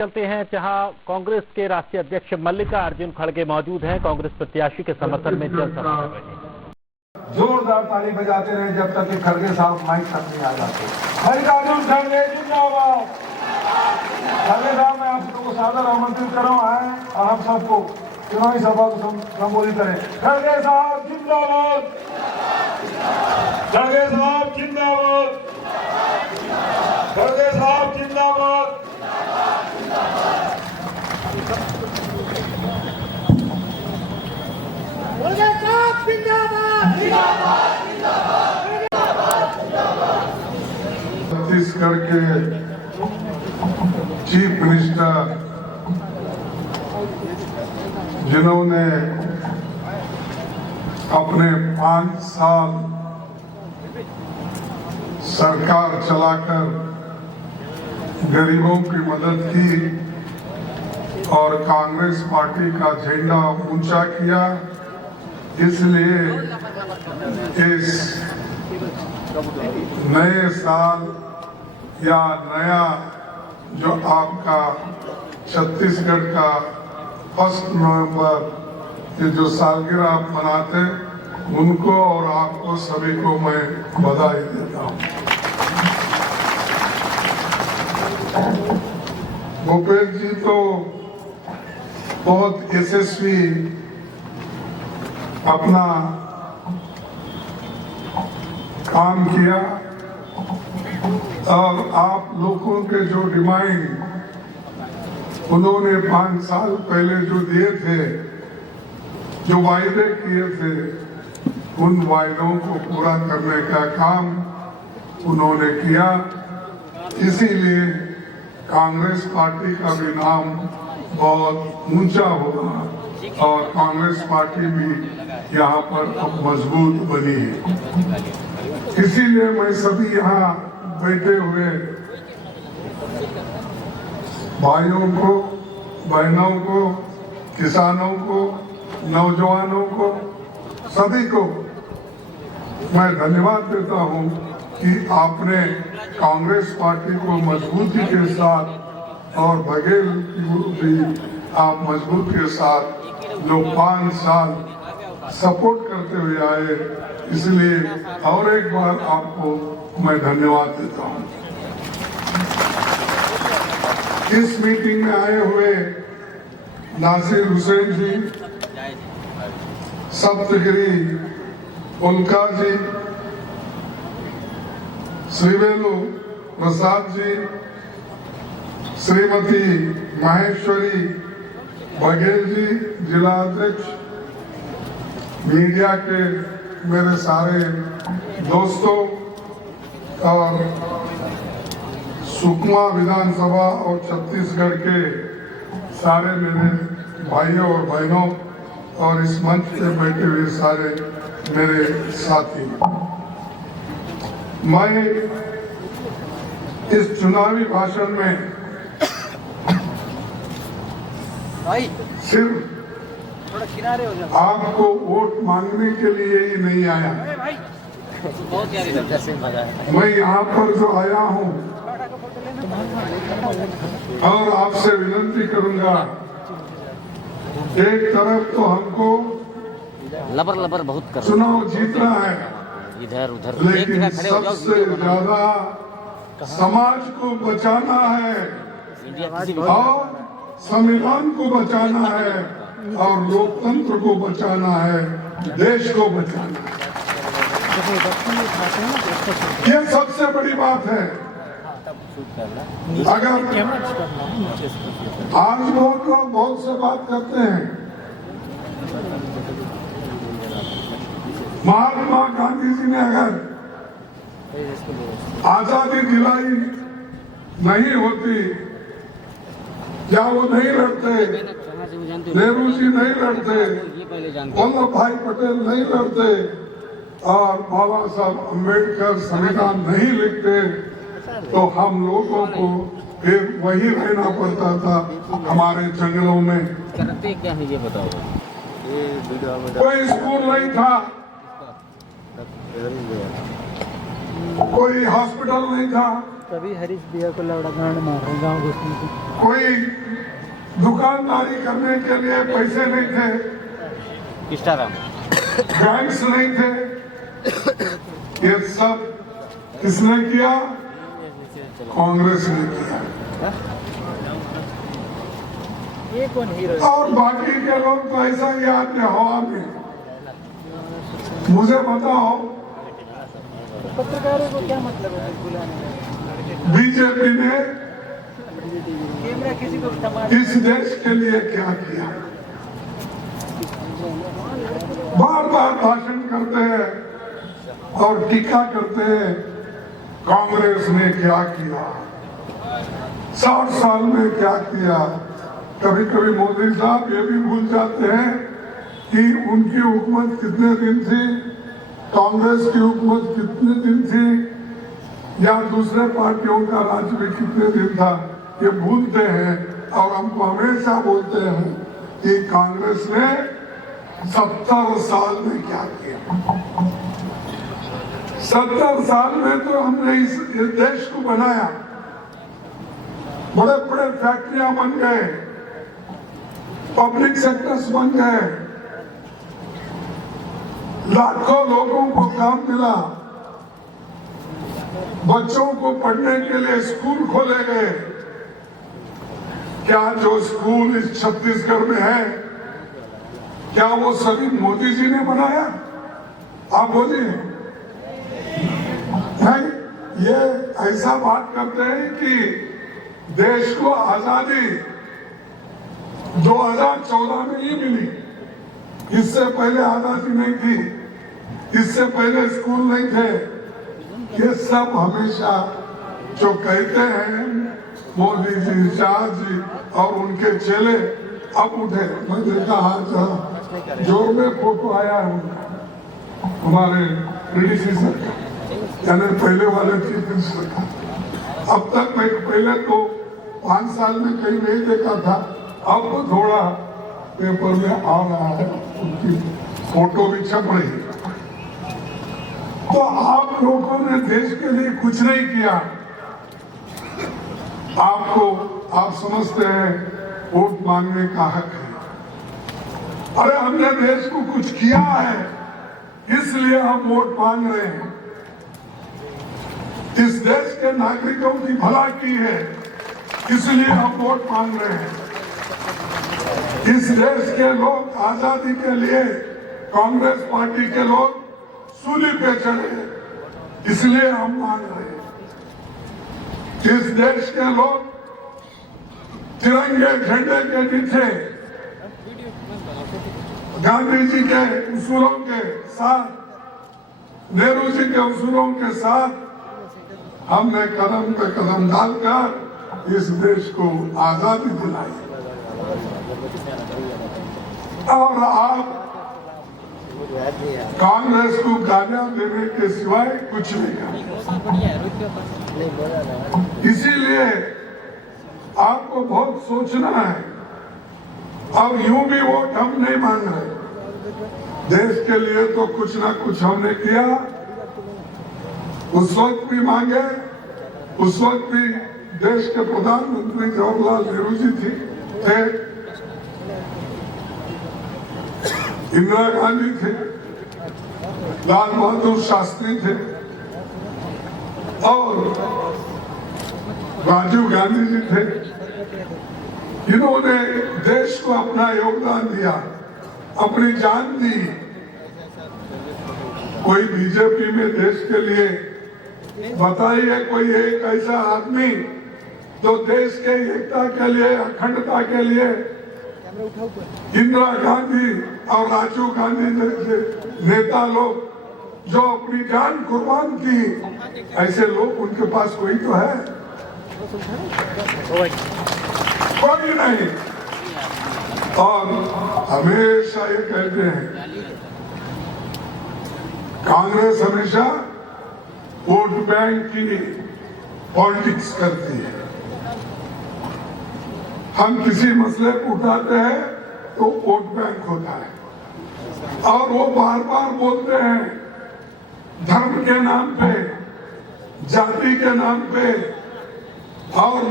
चलते हैं जहां कांग्रेस के राष्ट्रीय अध्यक्ष मल्लिकार्जुन खड़गे मौजूद हैं। कांग्रेस प्रत्याशी के समर्थन में जनसभा कर रहे हैं। जोरदार ताली बजाते रहे जब तक कि खड़गे साहब माइक तक नहीं आ जाते। मल्लिकार्जुन खड़गे जिंदाबाद। खड़गे साहब, मैं आप लोगों को सादर आमंत्रित कर रहा हूँ आए और हम सबको चुनावी सभा को संबोधित करें। खड़गे साहब जिंदाबाद। खड़गे साहब जिंदाबाद। खड़गे साहब जिंदाबाद। छत्तीसगढ़ के चीफ मिनिस्टर जिन्होंने अपने 5 साल सरकार चलाकर गरीबों की मदद की और कांग्रेस पार्टी का झंडा ऊंचा किया, इसलिए इस नए साल या नया जो आपका छत्तीसगढ़ का 1 नवंबर ये जो सालगिरह आप मनाते, उनको और आपको सभी को मैं बधाई देता हूँ। भूपेश जी तो बहुत यशस्वी अपना काम किया और आप लोगों के जो डिमांड उन्होंने 5 साल पहले जो दिए थे, जो वायदे किए थे, उन वायदों को पूरा करने का काम उन्होंने किया। इसीलिए कांग्रेस पार्टी का भी नाम बहुत ऊंचा होगा और कांग्रेस पार्टी भी यहाँ पर अब मजबूत बनी है। इसीलिए मैं सभी यहाँ बैठे हुए भाइयों को, बहनों को, किसानों को, नौजवानों को, सभी को मैं धन्यवाद देता हूँ कि आपने कांग्रेस पार्टी को मजबूती के साथ और बघेल भी आप मजबूत के साथ जो 5 साल सपोर्ट करते हुए आए, इसलिए और एक बार आपको मैं धन्यवाद देता हूं। इस मीटिंग में आए हुए नासिर हुसैन जी, सप्तगिरी उल्का जी, श्रीवेलु प्रसाद जी, श्रीमती माहेश्वरी बघेल जी, जिला अध्यक्ष, मीडिया के मेरे सारे दोस्तों और सुकमा विधानसभा और छत्तीसगढ़ के सारे मेरे भाइयों और बहनों और इस मंच पे बैठे हुए सारे मेरे साथी, मैं इस चुनावी भाषण में सिर्फ आपको वोट मांगने के लिए ही नहीं आया। मैं यहाँ पर जो आया हूँ और आपसे विनती करूंगा, एक तरफ तो हमको लबर बहुत कर चुनाव जीतना है, इधर उधर, लेकिन सबसे ज्यादा समाज को बचाना है और संविधान को बचाना है और लोकतंत्र को बचाना है, देश को बचाना है। ये सबसे बड़ी बात है। अगर आज बहुत लोग बहुत से बात करते हैं, महात्मा गांधी जी ने अगर आजादी दिलाई नहीं होती, क्या वो नहीं लड़ते, नेहरू जी नहीं लड़ते, वल्लभ भाई पटेल नहीं लड़ते और बाबा साहब अम्बेडकर संविधान नहीं लिखते, तो हम लोगों को फिर वही रहना पड़ता था हमारे जंगलों में। करते क्या है ये बताओ। कोई स्कूल नहीं था, कोई हॉस्पिटल नहीं था, तभी हरीश दिया को लौड़ा गांड मारा गाँव घुसने को। कोई दुकानदारी करने के लिए पैसे नहीं थे, किस्टाराम बैंक्स नहीं थे, ये सब किसने किया? कांग्रेस ने किया। ये कौन हीरो है? और बाकी के लोग तो ऐसा ही आते हवा में। मुझे बताओ, पत्रकारों को क्या मतलब है बुलाने में? बीजेपी ने कैमरा किसी को थमा इस देश के लिए क्या किया? बार बार भाषण करते हैं और टीका करते हैं कांग्रेस ने क्या किया, 60 साल में क्या किया। कभी कभी मोदी साहब ये भी भूल जाते हैं कि उनकी हुकूमत कितने दिन थी, कांग्रेस की हुकूमत कितने दिन थी, या दूसरे पार्टियों का राज भी कितने दिन था, ये भूलते हैं। और हमको हमेशा बोलते हैं कि कांग्रेस ने 70 साल में क्या किया। 70 साल में तो हमने इस देश को बनाया, बड़े बड़े फैक्ट्रियां बन गए, पब्लिक सेक्टर्स बन गए, लाखों लोगों को काम मिला, बच्चों को पढ़ने के लिए स्कूल खोले गए। क्या जो स्कूल इस छत्तीसगढ़ में है, क्या वो सभी मोदी जी ने बनाया? आप बोलिए। नहीं, ये ऐसा बात करते हैं कि देश को आजादी 2014 में ही मिली, इससे पहले आजादी नहीं थी, इससे पहले स्कूल नहीं थे। ये सब हमेशा जो कहते हैं मोदी जी, शाह जी और उनके चेले अब उठे। मैं देखा आज जोर में फोटो आया है उनका, हमारे प्रेडिसेसर का, यानी पहले वाले चीफ मिनिस्टर का। अब तक मैं पहले तो 5 साल में कहीं नहीं देखा था, अब तो थोड़ा पेपर में आ रहा है, उनकी फोटो भी छप रही है। तो आप लोगों ने देश के लिए कुछ नहीं किया। आप समझते हैं वोट मांगने का हक है। अरे हमने देश को कुछ किया है, इसलिए हम वोट मांग रहे हैं। इस देश के नागरिकों की भला की है, इसलिए हम वोट मांग रहे हैं। इस देश के लोग आजादी के लिए, कांग्रेस पार्टी के लोग सूली पे चढ़े, इसलिए हम मांग रहे हैं। इस देश के लोग तिरंगे झंडे के नीचे गांधी जी के उसूलों के साथ, नेहरू जी के उसूलों के साथ हमने कदम पे कदम डालकर इस देश को आजादी दिलाई। और आप कांग्रेस को गालियां देने के सिवाय कुछ नहीं कर। इसीलिए आपको बहुत सोचना है। अब यूं भी वोट हम नहीं मांग रहे, देश के लिए तो कुछ ना कुछ हमने किया। उस वक्त भी मांगे, उस वक्त भी देश के प्रधानमंत्री जवाहरलाल नेहरू जी थे, इंदिरा गांधी थे, लाल बहादुर शास्त्री थे और राजीव गांधी जी थे। इन्होंने देश को अपना योगदान दिया, अपनी जान दी। कोई बीजेपी में देश के लिए बताइए कोई एक ऐसा आदमी जो देश के एकता के लिए, अखंडता के लिए इंदिरा गांधी और राजीव गांधी जैसे नेता लोग जो अपनी जान कुर्बान की, ऐसे लोग उनके पास कोई तो है? कोई नहीं। और हमेशा ये कहते हैं, कांग्रेस हमेशा वोट बैंक की पॉलिटिक्स करती है। हम किसी मसले को उठाते हैं तो वोट बैंक होता है, और वो बार बार बोलते हैं धर्म के नाम पे, जाति के नाम पे, और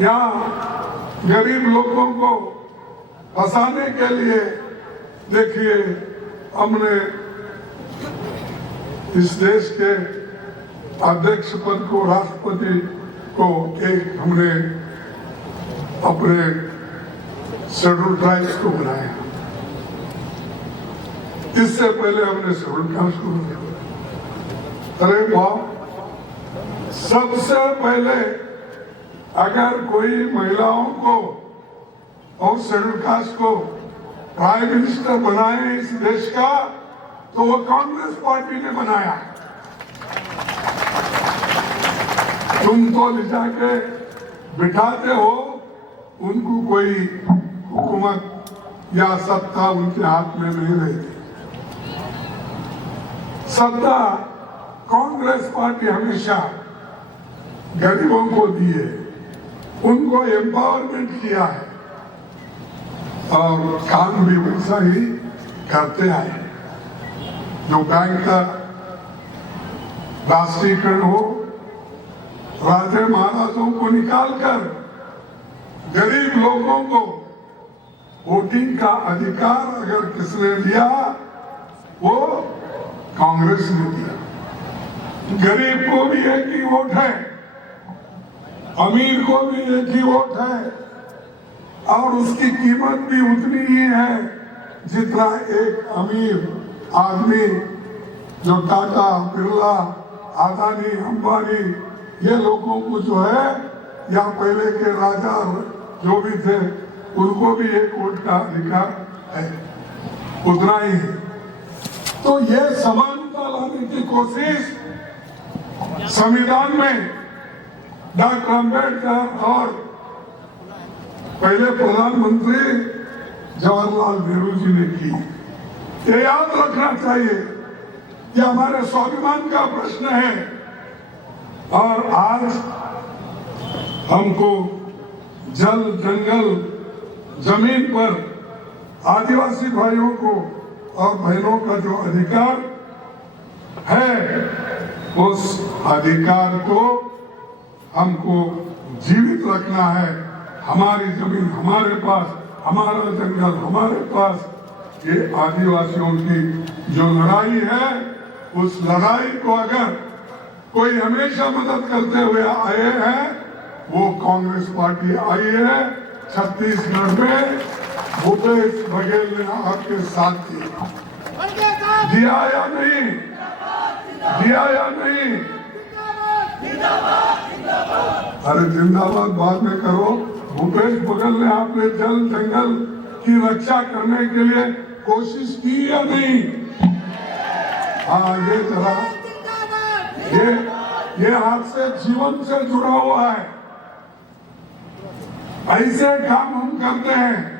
यहाँ गरीब लोगों को फंसाने के लिए देखिए हमने इस देश के अध्यक्ष पद को, राष्ट्रपति को एक हमने अपने शेड्यूल ट्राइब्स को बनाया। इससे पहले हमने शेड्यूल कास्ट को बनाया। अरे वाह, सबसे पहले अगर कोई महिलाओं को और शेड्यूल कास्ट को प्राइम मिनिस्टर बनाए इस देश का, तो वो कांग्रेस पार्टी ने बनाया। तुम तो ले जाके बिठाते हो, उनको कोई हुकूमत या सत्ता उनके हाथ में नहीं रहती। सत्ता कांग्रेस पार्टी हमेशा गरीबों को दी है, उनको एम्पावरमेंट किया है और काम भी वैसा ही करते आए। जो बैंक का राष्ट्रीयकरण हो, राजे महाराजों को निकालकर गरीब लोगों को वोटिंग का अधिकार अगर किसने दिया, वो कांग्रेस ने दिया। गरीब को भी एक ही वोट है, अमीर को भी एक ही वोट है और उसकी कीमत भी उतनी ही है जितना एक अमीर आदमी जो टाटा, बिरला, अदानी, अंबानी ये लोगों को जो है, या पहले के राजा जो भी थे, उनको भी एक वोट का अधिकार है, उतना ही है। तो ये समानता लाने की कोशिश संविधान में डॉक्टर अम्बेडकर और पहले प्रधानमंत्री जवाहरलाल नेहरू जी ने की। ये याद रखना चाहिए, ये हमारे स्वाभिमान का प्रश्न है। और आज हमको जल, जंगल, जमीन पर आदिवासी भाइयों को और बहनों का जो अधिकार है, उस अधिकार को हमको जीवित रखना है। हमारी जमीन हमारे पास, हमारा जंगल हमारे पास। ये आदिवासियों की जो लड़ाई है, उस लड़ाई को अगर कोई हमेशा मदद करते हुए आए हैं, वो कांग्रेस पार्टी आई है। छत्तीसगढ़ में भूपेश बघेल ने आपके साथ दिया या नहीं, दिया या नहीं? अरे जिंदाबाद बाद में करो। भूपेश बघेल ने आपने जल, जंगल की रक्षा करने के लिए कोशिश की या नहीं? हाँ, ये जरा ये आपसे जीवन से जुड़ा हुआ है। ऐसे काम हम करते हैं।